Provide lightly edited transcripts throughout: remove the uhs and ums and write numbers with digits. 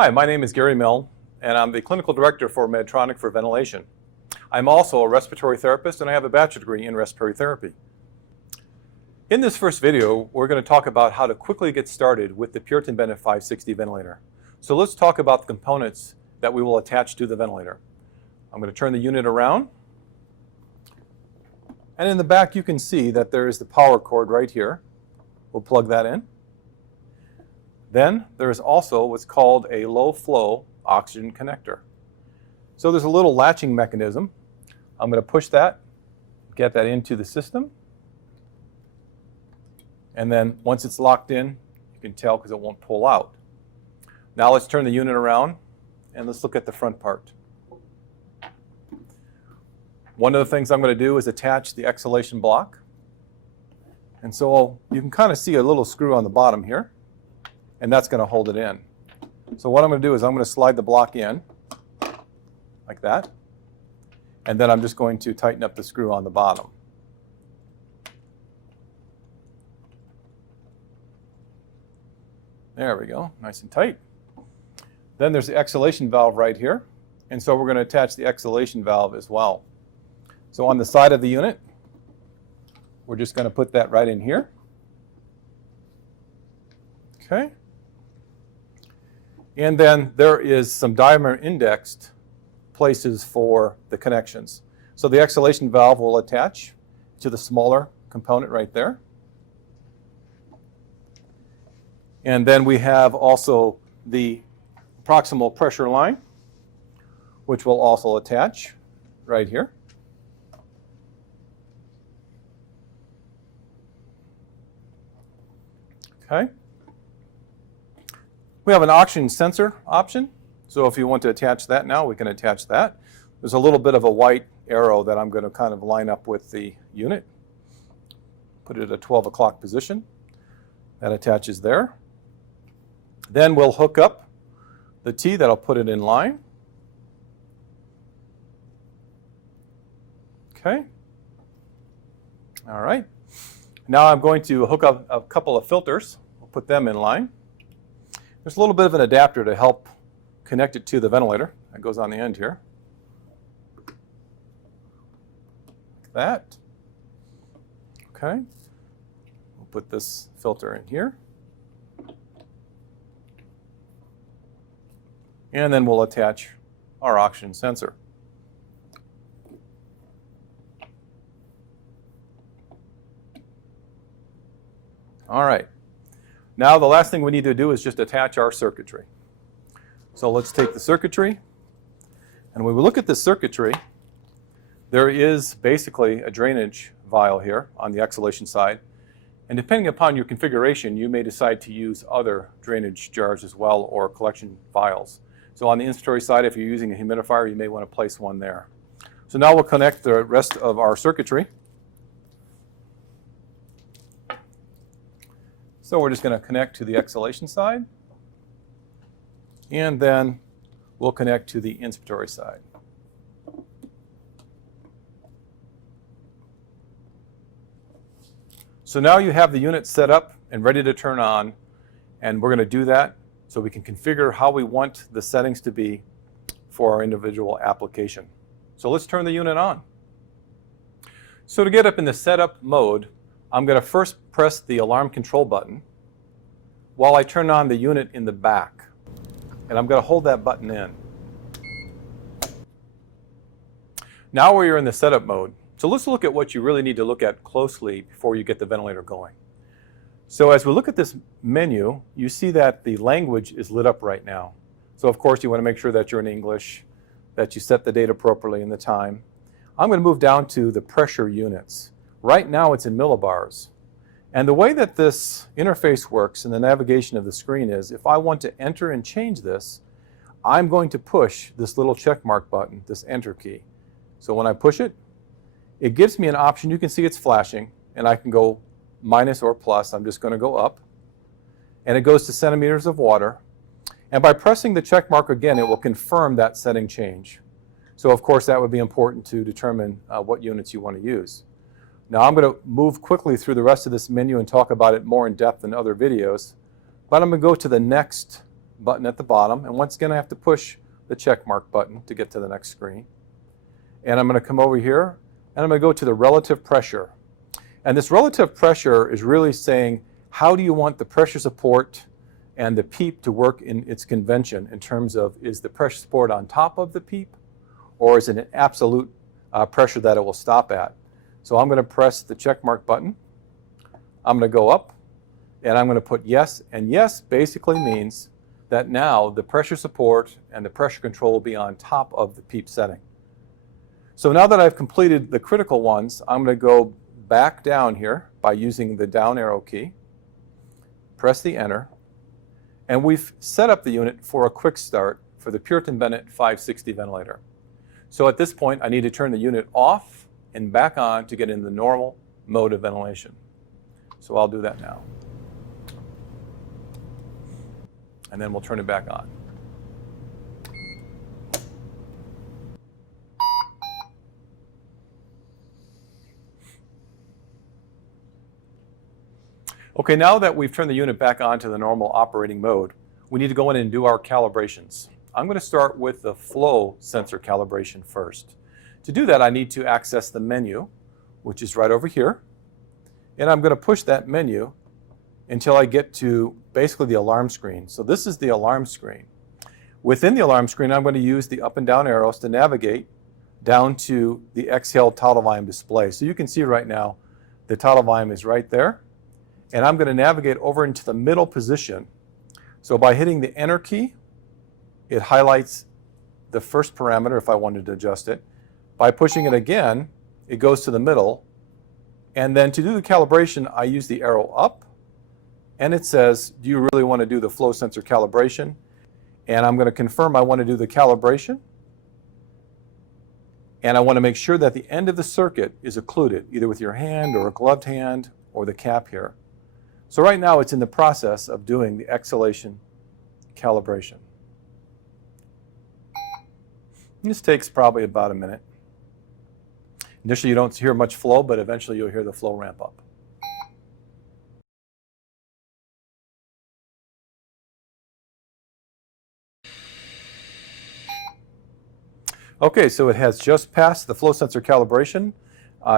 Hi, my name is Gary Milne, and I'm the Clinical Director for Medtronic for Ventilation. I'm also a respiratory therapist, and I have a bachelor's degree in respiratory therapy. In this first video, we're going to talk about how to quickly get started with the Puritan Bennett 560 ventilator. So let's talk about the components that we will attach to the ventilator. I'm going to turn the unit around. And in the back, you can see that there is the power cord right here. We'll plug that in. Then there is also what's called a low flow oxygen connector. So there's a little latching mechanism. I'm going to push that, get that into the system. And then once it's locked in, you can tell because it won't pull out. Now let's turn the unit around and let's look at the front part. One of the things I'm going to do is attach the exhalation block. And so you can kind of see a little screw on the bottom here, and that's going to hold it in. So what I'm going to do is I'm going to slide the block in like that, and then I'm just going to tighten up the screw on the bottom. There we go, nice and tight. Then there's the exhalation valve right here, and so we're going to attach the exhalation valve as well. So on the side of the unit, we're just going to put that right in here. Okay. And then there is some diameter indexed places for the connections. So the exhalation valve will attach to the smaller component right there. And then we have also the proximal pressure line, which will also attach right here. Okay. We have an oxygen sensor option. So if you want to attach that now, we can attach that. There's a little bit of a white arrow that I'm going to kind of line up with the unit. Put it at a 12 o'clock position. That attaches there. Then we'll hook up the T that'll put it in line. Okay. All right. Now I'm going to hook up a couple of filters. We'll put them in line. There's a little bit of an adapter to help connect it to the ventilator. That goes on the end here. Like that. Okay. We'll put this filter in here. And then we'll attach our oxygen sensor. All right. Now the last thing we need to do is just attach our circuitry. So let's take the circuitry. And when we look at the circuitry, there is basically a drainage vial here on the exhalation side. And depending upon your configuration, you may decide to use other drainage jars as well, or collection vials. So on the inspiratory side, if you're using a humidifier, you may want to place one there. So now we'll connect the rest of our circuitry. So we're just going to connect to the exhalation side, and then we'll connect to the inspiratory side. So now you have the unit set up and ready to turn on, and we're going to do that so we can configure how we want the settings to be for our individual application. So let's turn the unit on. So to get up in the setup mode, I'm going to first press the alarm control button while I turn on the unit in the back. And I'm going to hold that button in. Now we're in the setup mode. So let's look at what you really need to look at closely before you get the ventilator going. So as we look at this menu, you see that the language is lit up right now. So of course you want to make sure that you're in English, that you set the date appropriately and the time. I'm going to move down to the pressure units. Right now it's in millibars. And the way that this interface works in the navigation of the screen is if I want to enter and change this, I'm going to push this little check mark button, this enter key. So when I push it, it gives me an option. You can see it's flashing, and I can go minus or plus. I'm just going to go up. And it goes to centimeters of water. And by pressing the check mark again, it will confirm that setting change. So of course that would be important to determine what units you want to use. Now I'm going to move quickly through the rest of this menu and talk about it more in depth in other videos, but I'm going to go to the next button at the bottom. And once again, I have to push the check mark button to get to the next screen. And I'm going to come over here, and I'm going to go to the relative pressure. And this relative pressure is really saying, how do you want the pressure support and the PEEP to work in its convention in terms of, is the pressure support on top of the PEEP, or is it an absolute pressure that it will stop at? So I'm going to press the check mark button. I'm going to go up, and I'm going to put yes. And yes basically means that now the pressure support and the pressure control will be on top of the PEEP setting. So now that I've completed the critical ones, I'm going to go back down here by using the down arrow key, press the enter, and we've set up the unit for a quick start for the Puritan Bennett 560 ventilator. So at this point, I need to turn the unit off and back on to get in the normal mode of ventilation. So I'll do that now. And then we'll turn it back on. Okay, now that we've turned the unit back on to the normal operating mode, we need to go in and do our calibrations. I'm going to start with the flow sensor calibration first. To do that, I need to access the menu, which is right over here. And I'm going to push that menu until I get to basically the alarm screen. So this is the alarm screen. Within the alarm screen, I'm going to use the up and down arrows to navigate down to the exhaled tidal volume display. So you can see right now the tidal volume is right there. And I'm going to navigate over into the middle position. So by hitting the enter key, it highlights the first parameter if I wanted to adjust it. By pushing it again, it goes to the middle. And then to do the calibration, I use the arrow up. And it says, do you really want to do the flow sensor calibration? And I'm going to confirm I want to do the calibration. And I want to make sure that the end of the circuit is occluded, either with your hand or a gloved hand or the cap here. So right now it's in the process of doing the exhalation calibration. This takes probably about a minute. Initially you don't hear much flow, but eventually you'll hear the flow ramp up. Okay, so it has just passed the flow sensor calibration.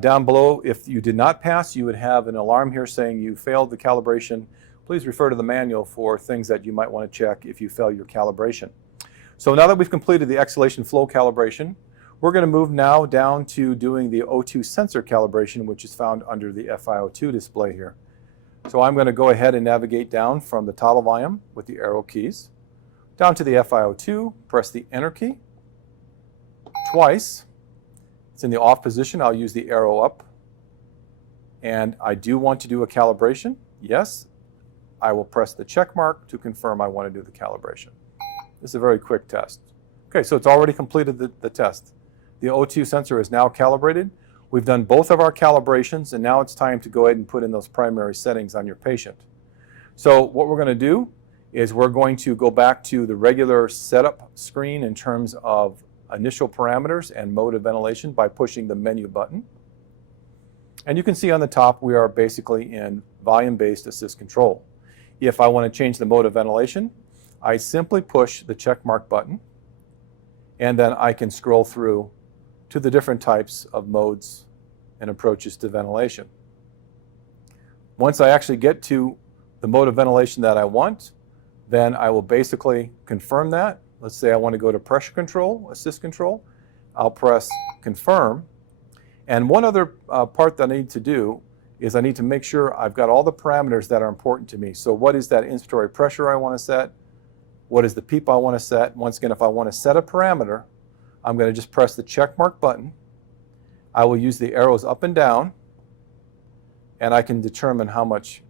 Down below, if you did not pass, you would have an alarm here saying you failed the calibration. Please refer to the manual for things that you might want to check if you fail your calibration. So now that we've completed the exhalation flow calibration, we're going to move now down to doing the O2 sensor calibration, which is found under the FiO2 display here. So I'm going to go ahead and navigate down from the tidal volume with the arrow keys, down to the FiO2, press the enter key twice. It's in the off position. I'll use the arrow up. And I do want to do a calibration. Yes. I will press the check mark to confirm I want to do the calibration. This is a very quick test. Okay, so it's already completed the test. The O2 sensor is now calibrated. We've done both of our calibrations, and now it's time to go ahead and put in those primary settings on your patient. So what we're going to do is we're going to go back to the regular setup screen in terms of initial parameters and mode of ventilation by pushing the menu button. And you can see on the top we are basically in volume-based assist control. If I want to change the mode of ventilation, I simply push the check mark button, and then I can scroll through to the different types of modes and approaches to ventilation. Once I actually get to the mode of ventilation that I want, then I will basically confirm that. Let's say I want to go to pressure control, assist control. I'll press confirm. And one other part that I need to do is I need to make sure I've got all the parameters that are important to me. So what is that inspiratory pressure I want to set? What is the PEEP I want to set? Once again, if I want to set a parameter, I'm going to just press the check mark button. I will use the arrows up and down, and I can determine how much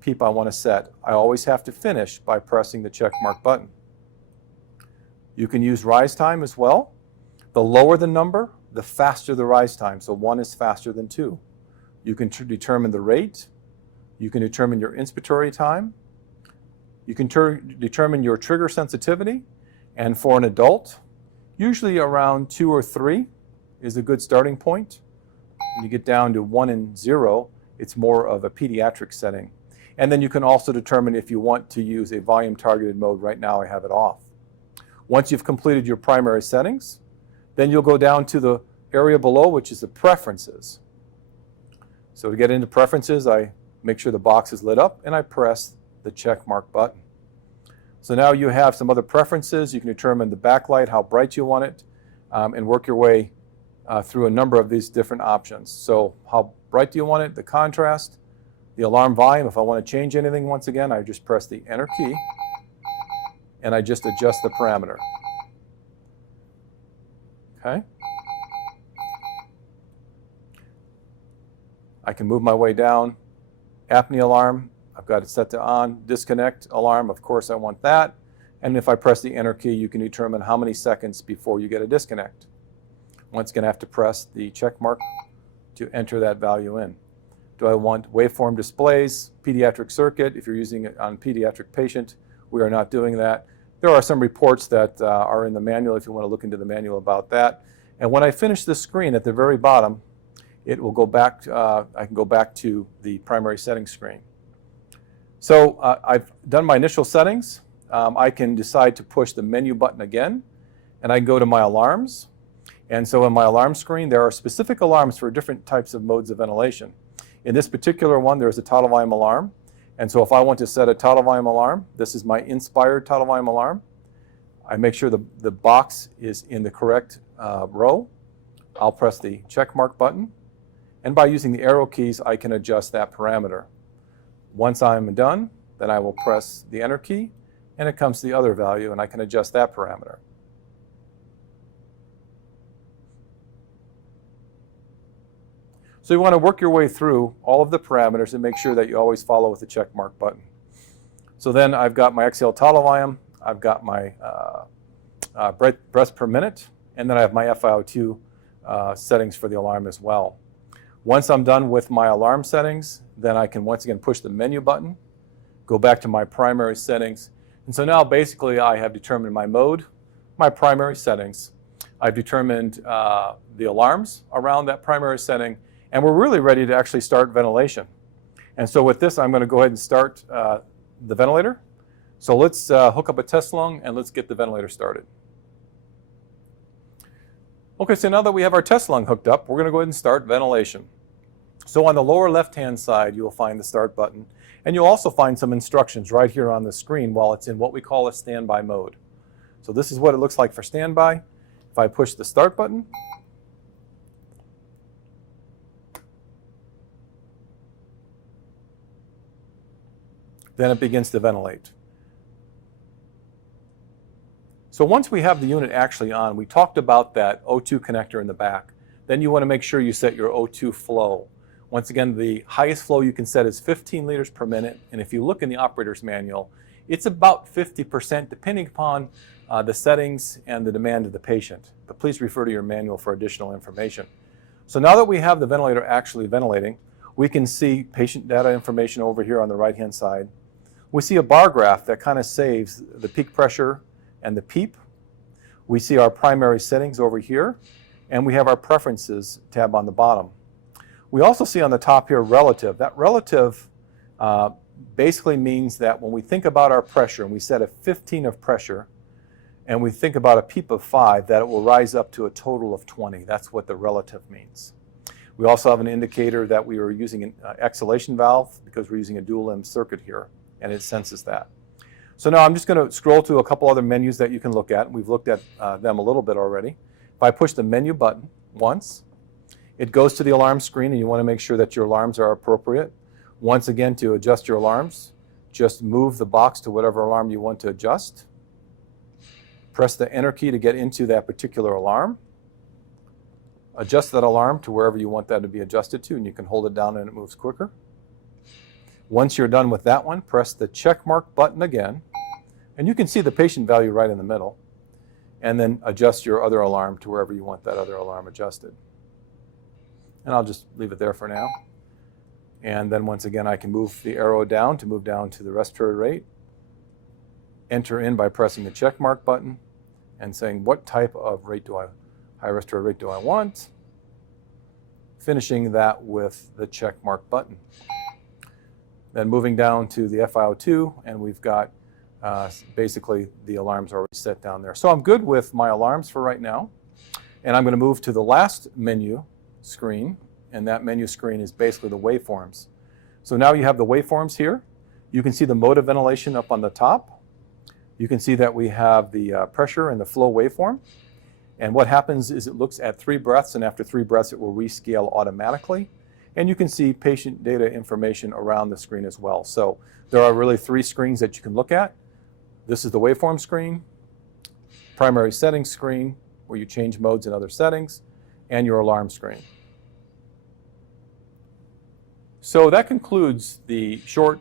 PEEP I want to set. I always have to finish by pressing the check mark button. You can use rise time as well. The lower the number, the faster the rise time. So 1 is faster than 2. You can determine the rate. You can determine your inspiratory time. You can determine your trigger sensitivity. And for an adult, usually around 2 or 3 is a good starting point. When you get down to 1 and 0, it's more of a pediatric setting. And then you can also determine if you want to use a volume targeted mode. Right now I have it off. Once you've completed your primary settings, then you'll go down to the area below, which is the preferences. So to get into preferences, I make sure the box is lit up and I press the check mark button. So now you have some other preferences. You can determine the backlight, how bright you want it, and work your way through a number of these different options. So how bright do you want it, the contrast, the alarm volume. If I want to change anything, once again, I just press the enter key and I just adjust the parameter. Okay. I can move my way down. Apnea alarm, I've got it set to on. Disconnect alarm, of course I want that. And if I press the enter key, you can determine how many seconds before you get a disconnect. Once again, I have to press the check mark to enter that value in. Do I want waveform displays, pediatric circuit? If you're using it on a pediatric patient, we are not doing that. There are some reports that are in the manual if you want to look into the manual about that. And when I finish this screen at the very bottom, it will go back, I can go back to the primary settings screen. So I've done my initial settings. I can decide to push the menu button again, and I can go to my alarms. And so in my alarm screen, there are specific alarms for different types of modes of ventilation. In this particular one, there's a tidal volume alarm. And so if I want to set a tidal volume alarm, this is my inspired tidal volume alarm. I make sure the box is in the correct row. I'll press the check mark button. And by using the arrow keys, I can adjust that parameter. Once I'm done, then I will press the enter key, and it comes to the other value, and I can adjust that parameter. So you want to work your way through all of the parameters and make sure that you always follow with the check mark button. So then I've got my exhale tidal volume, I've got my breaths per minute, and then I have my FiO2 settings for the alarm as well. Once I'm done with my alarm settings, then I can once again push the menu button, go back to my primary settings. And so now basically I have determined my mode, my primary settings. I've determined the alarms around that primary setting, and we're really ready to actually start ventilation. And so with this, I'm going to go ahead and start the ventilator. So let's hook up a test lung and let's get the ventilator started. Okay, so now that we have our test lung hooked up, we're going to go ahead and start ventilation. So on the lower left-hand side, you'll find the start button, and you'll also find some instructions right here on the screen while it's in what we call a standby mode. So this is what it looks like for standby. If I push the start button, then it begins to ventilate. So once we have the unit actually on, we talked about that O2 connector in the back. Then you want to make sure you set your O2 flow. Once again, the highest flow you can set is 15 liters per minute, and if you look in the operator's manual, it's about 50% depending upon the settings and the demand of the patient. But please refer to your manual for additional information. So now that we have the ventilator actually ventilating, we can see patient data information over here on the right-hand side. We see a bar graph that kind of saves the peak pressure and the PEEP. We see our primary settings over here, and we have our preferences tab on the bottom. We also see on the top here relative. That relative basically means that when we think about our pressure and we set a 15 of pressure and we think about a PEEP of 5, that it will rise up to a total of 20. That's what the relative means. We also have an indicator that we are using an exhalation valve because we're using a dual limb circuit here, and it senses that. So now I'm just going to scroll to a couple other menus that you can look at. We've looked at them a little bit already. If I push the menu button once, it goes to the alarm screen, and you want to make sure that your alarms are appropriate. Once again, to adjust your alarms, just move the box to whatever alarm you want to adjust. Press the enter key to get into that particular alarm. Adjust that alarm to wherever you want that to be adjusted to, and you can hold it down and it moves quicker. Once you're done with that one, press the check mark button again, and you can see the patient value right in the middle, and then adjust your other alarm to wherever you want that other alarm adjusted. And I'll just leave it there for now. And then once again, I can move the arrow down to move down to the respiratory rate, enter in by pressing the check mark button and saying what type of high respiratory rate do I want, finishing that with the check mark button. Then moving down to the FiO2, and we've got basically the alarms already set down there. So I'm good with my alarms for right now. And I'm going to move to the last menu screen, and that menu screen is basically the waveforms. So now you have the waveforms here. You can see the mode of ventilation up on the top. You can see that we have the pressure and the flow waveform. And what happens is it looks at 3 breaths, and after 3 breaths it will rescale automatically. And you can see patient data information around the screen as well. So there are really 3 screens that you can look at. This is the waveform screen, primary settings screen, where you change modes and other settings, and your alarm screen. So that concludes the short,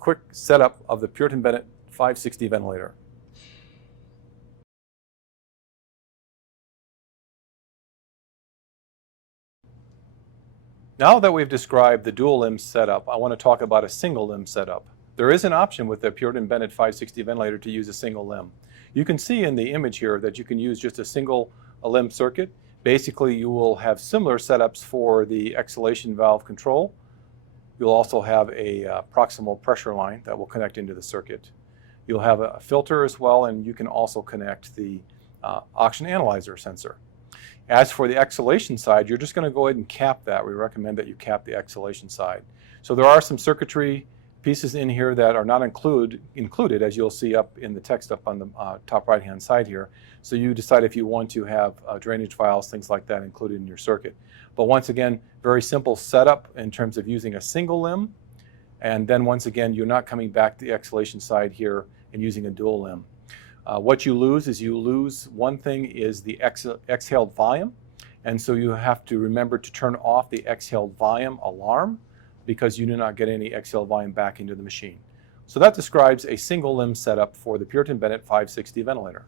quick setup of the Puritan Bennett 560 ventilator. Now that we've described the dual limb setup, I want to talk about a single limb setup. There is an option with the Puritan Bennett 560 ventilator to use a single limb. You can see in the image here that you can use just a single limb circuit. Basically, you will have similar setups for the exhalation valve control. You'll also have a proximal pressure line that will connect into the circuit. You'll have a filter as well, and you can also connect the oxygen analyzer sensor. As for the exhalation side, you're just going to go ahead and cap that. We recommend that you cap the exhalation side. So there are some circuitry pieces in here that are not included, as you'll see up in the text up on the top right-hand side here. So you decide if you want to have drainage vials, things like that included in your circuit. But once again, very simple setup in terms of using a single limb. And then once again, you're not coming back to the exhalation side here and using a dual limb. What you lose is one thing is the exhaled volume. And so you have to remember to turn off the exhaled volume alarm because you do not get any exhaled volume back into the machine. So that describes a single limb setup for the Puritan Bennett 560 ventilator.